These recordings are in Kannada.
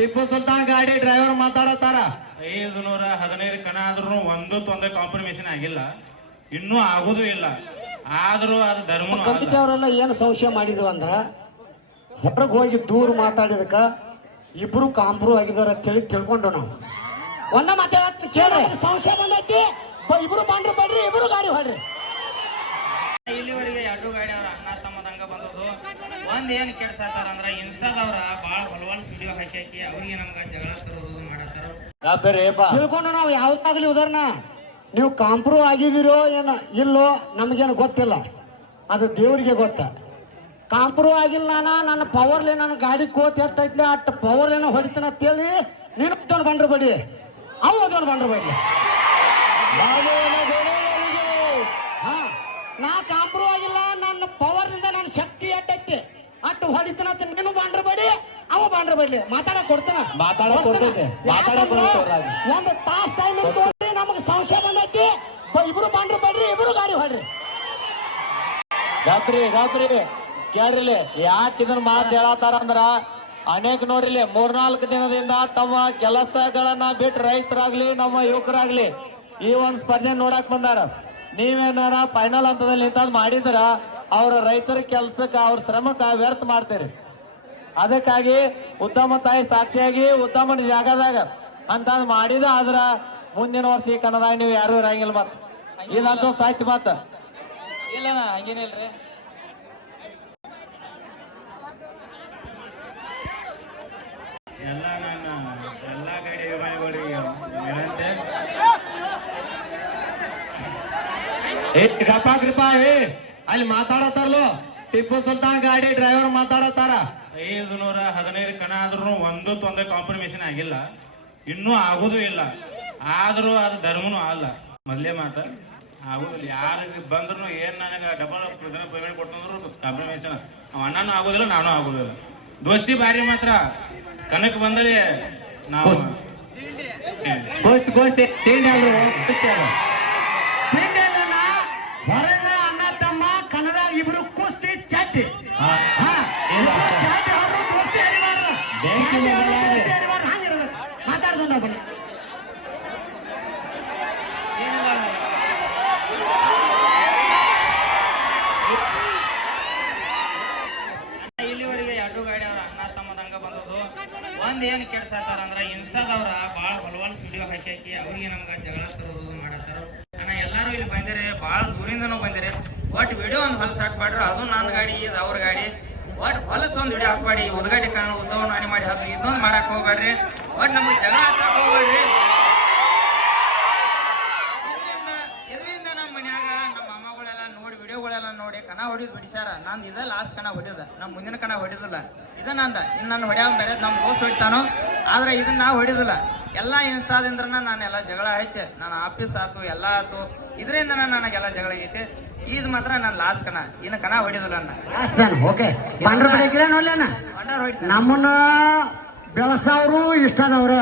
ಟಿಪ್ಪು ಸುಲ್ತಾನ್ ಗಾಡಿ ಡ್ರೈವರ್ ಮಾತಾಡತಾರ. 515 ಕಣ ಆದ್ರೂ ಒಂದೇ ಕಾಂಪ್ರಮೈಸನ್ ಆಗಿಲ್ಲ, ಇನ್ನೂ ಆಗೋದು ಇಲ್ಲ. ಆದ್ರೂ ಅದು ಧರ್ಮ ಕಮಿಟಿ ಅವರೆಲ್ಲ ಏನು ಸಂಶಯ ಮಾಡಿದ್ವು ಅಂದ್ರ ಹೊರಗೆ ಹೋಗಿ ದೂರ ಮಾತಾಡಿದಕ್ಕ ಇಬ್ರು ಕಾಂಪ್ರೂ ಆಗಿದಾರ ಅಂತೇಳಿ ತಿಳ್ಕೊಂಡು ನಾವು ಒಂದ ಮಾತಾಡ ಕೇಳ್ರಿ. ಸಂಶಯ ಬಂದೈತಿ, ಇಬ್ರು ಬಂದ್ರು ಬಡ್ರಿ, ಇಬ್ರು ಗಾಡಿ ಹೊಡ್ರಿ. ಇಲ್ಲಿವರೆಗೆ 2 ಗಾಡಿ ಅವ್ರ ಅಣ್ಣ ತಮ್ಮದಂಗ ಬಂದದ್ದು. ಒಂದ್ ಏನ್ ಕೆಡ್ಸಾತಾರ ಅಂದ್ರ ಇನ್ಸ್ಟಾದವ್ರ ಬಾಳ ಹಲವಾರು ವಿಡಿಯೋ ಹಾಕಿ ಅವ್ರಿಗೆ ನಮ್ಗ ಜಗಳ ತರೋದು ಮಾಡತ್ತಾರ. ತಿಳ್ಕೊಂಡು ನಾವು ಯಾವ್ದಾಗ್ಲಿ ಉದಾಹರಣೆ ನೀವು ಕಾಂಪ್ರೂ ಆಗಿದಿರೋ ಏನೋ ಇಲ್ಲೋ ನಮಗೇನು ಗೊತ್ತಿಲ್ಲ, ಅದು ದೇವ್ರಿಗೆ ಗೊತ್ತ. ಕಾಂಪ್ರೂ ಆಗಿಲ್ಲ ನನ್ನ ಪವರ್ಲಿ ನನ್ನ ಗಾಡಿ ಕೋತ್ ಎಷ್ಟೈತ್ಲಿ ಅಷ್ಟು ಪವರ್ ಏನೋ ಹೊಡಿತಾನ ಅಂತೇಳಿ ನೀನು ಅದೊಂದು ಬಂಡ್ರು ಬಡಿ, ಅವು ಅದೊಂದು ಬಂಡ್ರು ಬಡಿ. ಹಾ, ನಾ ಕಾಂಪ್ರೂ ಆಗಿಲ್ಲ, ನನ್ನ ಪವರ್ನಿಂದ ನನ್ನ ಶಕ್ತಿ ಎಷ್ಟೈತಿ ಅಟ್ಟು ಹೊಡಿತಾನ ಅಂತ ನೀನು ಬಂಡ್ರು ಬಡಿ, ಅವ ಬಂಡ್ರು ಬಡ್ಲಿ. ಮಾತಾಡಕ್ ಕೊಡ್ತಾನ, ಒಂದು ತಾಸ್ ಟೈಮ್ ತೋರಿ ನಮಗೆ ಸಂಶಯ ಬಂದೈತಿ. ಇಬ್ರು ಬಂಡ್ರು ಬಡ್ರಿ, ಇಬ್ರು ಗಾಡಿ ಹೊಡ್ರಿ. ಗಾಬ್ರಿ ಕೇಳ್ರಿಲಿ, ಯಾಕೆ ಇದನ್ನ ಮಾತು ಹೇಳತ್ತಾರ ಅಂದ್ರ ಅನೇಕ ನೋಡ್ರಿಲಿ 3-4 ದಿನದಿಂದ ತಮ್ಮ ಕೆಲಸಗಳನ್ನ ಬಿಟ್ಟು ರೈತರಾಗ್ಲಿ ನಮ್ಮ ಯುವಕರಾಗ್ಲಿ ಈ ಒಂದು ಸ್ಪರ್ಧೆ ನೋಡಕ್ ಬಂದಾರ. ನೀವೇನಾರ ಫೈನಲ್ ಹಂತದಲ್ಲಿ ಇಂಥದ್ದು ಮಾಡಿದ್ರ ಅವ್ರ ರೈತರ ಕೆಲ್ಸಕ್ಕ ಅವ್ರ ಶ್ರಮಕ್ಕ ವ್ಯರ್ಥ ಮಾಡ್ತೀರಿ. ಅದಕ್ಕಾಗಿ ಉತ್ತಮ ತಾಯಿ ಸಾಕ್ಷಿಯಾಗಿ ಉತ್ತಮ ಜಾಗದಾಗ ಅಂತ ಮಾಡಿದ ಆದ್ರ ಮುಂದಿನ ವರ್ಷ ಈ ಕನ್ನಡ ನೀವು ಯಾರು ಇರಂಗಿಲ್ಲ. ಮತ್ ಇದಂತೂ ಸಾಯ್ತು ಮತ್ತ ಇಲ್ಲಣ್ಣ, ಹಂಗೇನಿಲ್ರಿ. ಎಲ್ಲಾ ಗಾಡಿ ಅಭಿಮಾನಿಗಳಿಗೆ ಕೃಪಾ ಅಲ್ಲಿ ಮಾತಾಡತಾರಲ್ಲೋ, ಟಿಪ್ಪು ಸುಲ್ತಾನ್ ಗಾಡಿ ಡ್ರೈವರ್ ಮಾತಾಡತಾರ. 515 ಕಣ ಆದ್ರೂ ಒಂದೇ ಕಾಂಪ್ರಮೈಸನ್ ಆಗಿಲ್ಲ, ಇನ್ನೂ ಆಗೋದು ಇಲ್ಲ. ಆದ್ರೂ ಅದು ಧರ್ಮನೂ ಅಲ್ಲ. ಮೊದಲೇ ಮಾತ ಆಗೋದಿಲ್ಲ. ಯಾರಿಗೆ ಬಂದ್ರು ಏನ್ ನನಗೆ ಡಬಲ್ ಪೇಮೆಂಟ್ ಕೊಟ್ಟಂದ್ರು ಕಾಂಪ್ರಮೈಸನ್ ಅಣ್ಣನೂ ಆಗೋದಿಲ್ಲ, ನಾನು ಆಗೋದಿಲ್ಲ. ದೋಸ್ತಿ ಬಾರಿ ಮಾತ್ರ ಕನಕ್ ಬಂದಲ್ಲಿ ನಾವು ಗೋಷ್ಠಿ ಹೊರಗ ಅಣ್ಣ ತಮ್ಮ ಕನ್ನಡ ಇಬ್ರು ಕುಸ್ತಿ ಚಟ್ಟಿ ಮಾತಾಡ್ಕೊಂಡ ಬನ್ನಿ. ಇಲ್ಲಿವರೆಗೆ 2 ಗಾಡಿ ಅವ್ರ ಅಣ್ಣ ತಮ್ಮದಂಗ ಬಂದದ್ದು. ಒಂದ್ ಏನ್ ಕೆಡ್ಸಾತಾರ ಅಂದ್ರ ಇನ್ಸ್ಟಾದವ್ರ ಬಾಳ ಹಲವಾರು ವಿಡಿಯೋ ಹಾಕಿ ಅವ್ರಿಗೆ ನಮ್ಗ ಜಗಳ ತರೋದು ಮಾಡತ್ತಾರ. ಎಲ್ಲಾರು ಇಲ್ಲಿ ಬಂದಿರಿ, ಬಾಳ ದೂರಿಂದನೂ ಬಂದಿರಿ. ಒಟ್ ವಿಡಿಯೋ ಒಂದು ಹೊಲಸ್ ಹಾಕ್ಬಾಡ್ರಿ, ಅದು ನನ್ನ ಗಾಡಿ ಇದು ಅವ್ರ ಗಾಡಿ. ಒಟ್ ಹೊಲಸ್ ಒಂದು ವಿಡಿಯೋ ಹಾಕ್ಬೇಡಿ. ಉದ್ಘಾಟಿ ಕಾರಣ ಉದ್ಯೋಗ ನಾನಿ ಮಾಡಿ ಹಾಕಿ ಇದೊಂದು ಮಾಡಕ್ ಹೋಗ್ಬೇಡ್ರಿ. ಒಟ್ ನಮ್ಗೆ ಜಗಳ ಹಾಕಕ್ ಹೋಗ್ಬೇಡ್ರಿ. ಇದರಿಂದ ನಮ್ಮ ಮನ್ಯಾಗ ನಮ್ಮ ಅಮ್ಮಗಳೆಲ್ಲ ನೋಡಿ ವಿಡಿಯೋಗಳೆಲ್ಲ ನೋಡಿ ಕಣ ಹೊಡಿದ್ ಬಿಡಿಸ್ಯಾರ. ನಂದು ಇದ ಲಾಸ್ಟ್ ಕಣ ಹೊಡಿದ, ನಮ್ಮ ಮುಂದಿನ ಕಣ ಹೊಡಿದಿಲ್ಲ. ಇದ ನಂದ. ಇನ್ನು ನಾನು ಹೊಡ್ಯಾವ ಬೇರೆ ನಮ್ಮ ದೋಸ್ತ್ ಹೊಡಿತಾನೋ, ಆದ್ರೆ ಇದನ್ನ ನಾವು ಹೊಡಿದಿಲ್ಲ. ಎಲ್ಲ ಇನ್ಸ್ಟಾದಿಂದ ನಾನೆಲ್ಲ ಜಗಳ ಹಚ್ಚೆ, ನನ್ನ ಆಫೀಸ್ ಆತು ಎಲ್ಲ ಆತು, ಇದರಿಂದ ನನಗೆಲ್ಲ ಜಗಳ ಆಗೈತಿ. ಇದು ಮಾತ್ರ ನಾನು ಲಾಸ್ಟ್ ಕಣ, ಇನ್ನು ಕಣ ಹೊಡಿದಿಲ್ಲ. ನಮ್ಮನ್ನ ಬೆಳಸವ್ರು ಇಷ್ಟದವ್ರ,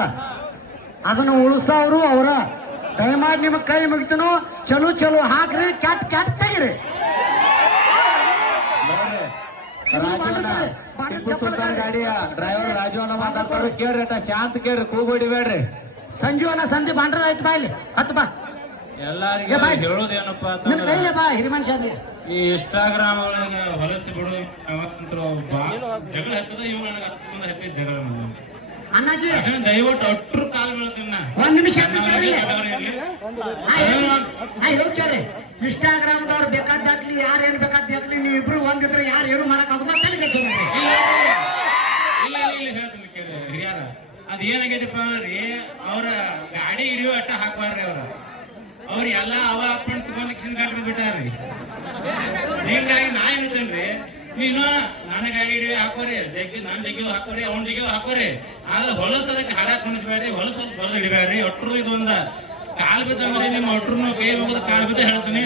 ಅದನ್ನ ಉಳಿಸವ್ರು ಅವ್ರ. ದಯಮಾಡಿ ನಿಮಗ್ ಕೈ ಮುಗಿತನು, ಚಲೋ ಹಾಕ್ರಿ, ಕೆಟ್ಟ ತೆಗಿರಿ. ಟಿಪ್ಪು ಸುಲ್ತಾನ್ ಗಾಡಿಯ ಡ್ರೈವರ್ ರಾಜು ಅನ್ನ ಮಾತಾಡ್ತಾರ. ಕೇಳ್ರಿ, ಶಾಂತ ಕೇಳ್ರಿ, ಕೂಗೋಡಿಬೇಡ್ರಿ. ಸಂಜೀವನ ಸಂಧಿ ಬಾಂಡ್ರ ಆಯ್ತು ಬಾ, ಇಲ್ಲಿ ಹತ್ತು ಬಾ. ಎಲ್ಲಾರಿಗೆ ಹೇಳೋದೇನಪ್ಪ ಅಂತಂದ್ರೆ ಹಿರಿಮನುಷ್ಯ ಈ ಇನ್ಸ್ಟಾಗ್ರಾಮ್ ಒಳಗೆ ಹೊಲಸಿ ಬಿಡು ಜಗಳ ಹತ್ತದ ಇವ್ ನನಗೆ ಹತ್ತಿದ ಜಗಳ ಅಣ್ಣಾಜಿ ದಯವಿಟ್ಟು ಅಟ್ರು ಕಾಲ್ ಬೀಳ್ತೀನಿ. ಒಂದ್ ನಿಮಿಷ ಹೇಳ್ತೇವ್ರಿ. ಇನ್ಸ್ಟಾಗ್ರಾಮ್ದವ್ರು ಬೇಕಾದ ಹಾಕ್ಲಿ, ಯಾರು ಏನ್ ಬೇಕಾದ ಹಾಕ್ಲಿ, ನೀವು ಇಬ್ರು ಒಂದಿದ್ರೆ ಯಾರು ಏನು ಮಾಡಕ್ ಆಗುದ ಇಲ್ಲ ಹೇಳ್ತೀನಿ ಕೇಳಿ ಹಿರಿಯಾರ. ಅದ್ ಏನಾಗೈತಿಪ್ಪ ಅಂದ್ರಿ, ಅವ್ರ ಗಾಡಿ ಹಿಡಿಯೋ ಅಟ್ಟ ಹಾಕ್ಬಾರ್ರಿ. ಅವ್ರ ಎಲ್ಲ ಅವ ಹಾಕೊಂಡು ತಗೊಂಡ್ ಗಾಡಿ ಬಿಟ್ಟಾರ್ರಿ. ಹೀಗಾಗಿ ನಾ ಏನಿದ್ದೇನ್ರಿ, ನೀನು ನನ್ನ ಗಾಡಿ ಹಿಡಿಯೋ ಹಾಕೋರಿ, ನಾನ್ ಜಗ್ಗಿ ಹಾಕೋರಿ, ಅವ್ನ ಜಗ್ಗಿ ಹಾಕೋರಿ. ಆದ್ರೆ ಹೊಲಸು ಅದಕ್ಕೆ ಹಾಡಾಕ್ ಕುಣಿಸ್ಬೇಡ್ರಿ, ಹೊಲಸು ಹೊಲದ ಹಿಡಿಬೇಡ್ರಿ. ಒಟ್ರು ಇದು ಒಂದ ಕಾಲ್ ಬಿದ್ದಂಗ್ರಿ, ನಿಮ್ಮ ಒಟ್ರು ಕೈ ಮುಗಿದ ಕಾಲ್ ಬಿದ್ದ ಹೇಳ್ತೀನಿ.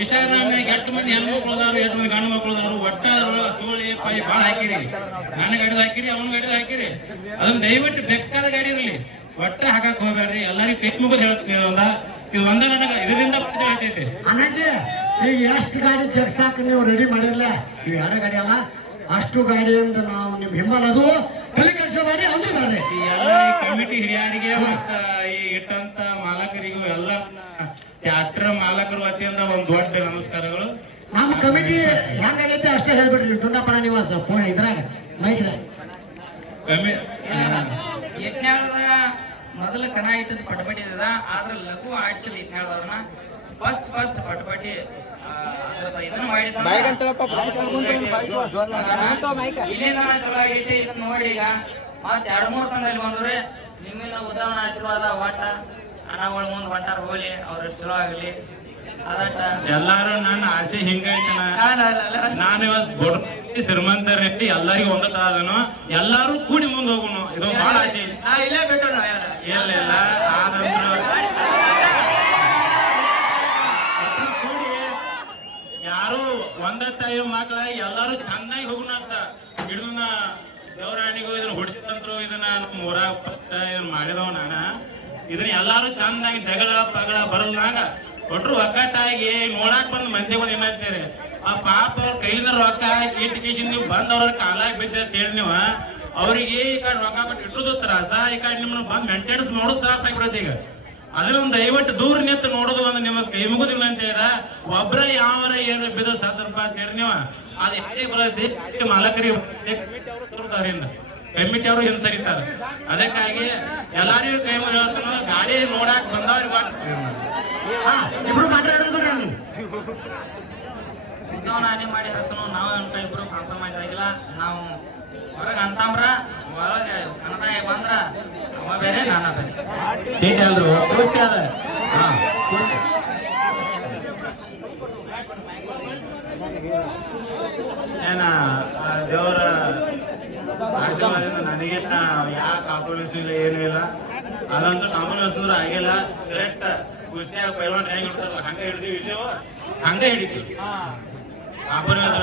ಇನ್ಸ್ಟಾಗ್ರಾಮ್ನಾಗ 8 ಮಂದಿ ಹೆಣ್ಮಕ್ಳು ಅದಾರು, 8 ಮಂದಿ ಗಂಡು ಮಕ್ಳು ಅದಾರು. ಒಟ್ಟ ಅದ್ರೊಳಗೆ ಸೋಳಿ ಪಾಯಿ ಬಾಳ ಹಾಕಿರಿ. ನನ್ನ ಗಾಡಿದ ಹಾಕಿರಿ, ಅವ್ನ ಗಾಡಿದ ಹಾಕಿರಿ. ಅದನ್ನ ದಯವಿಟ್ಟು ಬೇಕಾದ ಗಾಡಿ ಇರಲಿ, ಒಟ್ಟ ಹಾಕಕ್ ಹೋಗ್ಬೇಡ್ರಿ. ಎಲ್ಲರಿಗೂ ಕೈ ಮುಗಿದ್ ಹೇಳ್ತೀನಿ. ಇದು ಒಂದ ನನಗ ಇದರಿಂದ ಐತೈತಿ. ಅಣ್ಣಾಜಿ ಈಗ ಎಷ್ಟು ಗಾಡಿ ಜಗ್ಸಾಕ ನೀವು ರೆಡಿ ಮಾಡಿರಲ್ಲ, ಇವ್ ಯಾರ ಗಾಡಿ ಅಲ್ಲ, ಅಷ್ಟು ಗಾಡಿಯಿಂದ ನಾವು ನಿಮ್ ಹಿಂಬಲ್ ಅದು ತಲೆ ಕೆಲಸ ಮಾಡಿ ಅಂದ್ರೆ ಕಮಿಟಿ ಹೆಂಗಾಗೈತೆ ಅಷ್ಟೇ ಹೇಳ್ಬಿಡ್ರಿ ದುಂಡಪ್ಪನ ನಿವಾಸ ಫೋನ್ ಇದ್ರಾಗ ಮೈಕ್ರಾಗ. ಯಜ್ಞಾಳದ ಮೊದಲ ಕಣ ಇಟ್ಟದ ಪಟಪಟಿ ಇದ ಆದ್ರ ಲಘು ಆಡಿಸಿದ ಯಜ್ಞಾಳದವ್ರನ್ನ ಫಸ್ಟ್ ಪಟಪಟಿ ಇದನ್ನ ಮಾಡಿದ ಇಲ್ಲಿಂದ ಚಲೋ ಆಗೈತಿ. ಇದನ್ನ ನೋಡಿ ಈಗ ಮತ್ 2-3 ತಂದಲ್ಲಿ ಬಂದ್ರೆ ನಿಮ್ಮಿಂದ ಉದಾಹರಣ ಆಶೀರ್ವಾದ ಒಟ್ಟ ಅಣ್ಣಗಳ ಮುಂದ್ ಹೊಂಟಾರ ಹೋಲಿ ಅವ್ರ ಚಲೋ ಆಗ್ಲಿ ಅದಟ್ಟ ಎಲ್ಲಾರು ನನ್ನ ಆಸೆ ಹಿಂಗೈತನ. ನಾನು ಇವತ್ತು ದೊಡ್ಡ ಶ್ರೀಮಂತರಿ ಎಲ್ಲರಿಗೂ ಒಂದ ಅದನು ಎಲ್ಲಾರು ಕೂಡಿ ಮುಂದೆ ಹೋಗುನು. ಇದು ಬಹಳ ಆಸೆ. ಇಲ್ಲೇ ಬಿಟ್ಟು ಇಲ್ಲ ಆದಂದ್ರ ಕೂಡಿ ಯಾರು ಒಂದ ತಾಯಿ ಮಕ್ಕಳ ಎಲ್ಲಾರು ಚೆನ್ನಾಗಿ ಹೋಗುಣ ಅಂತ ಹಿಡಿದ ದೇವರಾಣಿಗೂ ಇದನ್ನ ಹೊಡಿಸಿದಂತ್ರು ಇದನ್ನ ಊರಾಗ ಇದನ್ನ ಮಾಡಿದವ ನಾನ. ಇದನ್ನ ಎಲ್ಲಾರು ಚಂದಾಗಿ ಜಗಳ ಪಗಳ ಬರಲ್ನಾಗ ಒಟ್ರು ಒಗ್ಗಟ್ಟಾಗಿ ನೋಡಾಕ್ ಬಂದ್ ಮಂದಿ ಬಂದ್ ಏನಂತೀರಿ ಆ ಪಾಪ ಅವ್ರ ಕೈಲಿಂದ ರೊಕ್ಕ ಇಟ್ಕೇಶನ್ ನೀವು ಬಂದವ್ರ ಕಾಲಾಗಿ ಬಿದ್ದ ಅಂತ ಹೇಳಿ ನೀವು ಅವ್ರಿಗೆ ಈ ಕಡೆ ರೊಕ್ಕ ಕೊಟ್ಟು ಇಟ್ಟುದು ತ್ರಾಸ, ಈ ಕಡೆ ನಿಮ್ಮನ್ನ ಬಂದ್ ಮೇಂಟೆನೆನ್ಸ್ ಮಾಡೋದು ತ್ರಾಸ ಆಗಿಬಿಡುತ್ತೆ. ಈಗ ಅದನ್ನೊಂದು ದಯವಿಟ್ಟು ದೂರ ನಿಂತು ನೋಡೋದು ಒಂದು ನಿಮ್ಮ ಕೈ ಮುಗುದಿಲ್ಲ ಅಂತ ಹೇಳಿದ್ರ ಒಬ್ರ ಯಾವರ ಏನು ಬಿದ್ದು ಸತ್ತರಪ್ಪ ಅಂತ ಹೇಳಿ ನೀವು ಅದು ಯಾರೇ ಬರೋದೇ ಮಾಲಕರಿಗೆ ಕಮಿಟಿ ಅವರು ಹಿಂದೆ ಸರಿತಾರೆ. ಅದಕ್ಕಾಗಿ ಎಲ್ಲಾರಿಗೂ ಕೈ ಮುಗಿತಾನು ಗಾಡಿ ನೋಡಾಕ್ ಬಂದವ್ರಿಗೆ ಇಬ್ರು ಮಾತಾಡೋದು ನಾನೇ ಮಾಡಿ ಹತ್ತನು ನಾವು ಅಂತ ಇಬ್ರು ಕಾಂಪ್ರಮೈಸ್ ಆಗಿಲ್ಲ. ನಾವು ಹೊರಗೆ ಅಂತಾಮ್ರ ಒಳಗೆ ಕನ್ನಡ ಬಂದ್ರ ಅವ ಬೇರೆ ನಾನ ಬೇರೆ ಅಲ್ರು ಏನ ದೇವರ ಆಶೀರ್ವಾದದಿಂದ ನನಗೆ ಯಾವ ಕಾಂಪ್ರಮೈಸ್ ಇಲ್ಲ ಏನೂ ಇಲ್ಲ. ಅದಂತೂ ಕಾಂಪ್ರಮೈಸ್ ಅಂದ್ರೆ ಆಗಿಲ್ಲ. ಕರೆಕ್ಟ್ ಕುಸ್ತಿಯಾಗ ಪೈಲ್ವಾನ್ ಹೆಂಗ್ ಹಿಡ್ತಾರ ಹಂಗ ಹಿಡಿದೀವಿ, ಹಂಗ ಹಿಡಿತೀವಿ ಕಾಂಪ್ರಮೈಸ್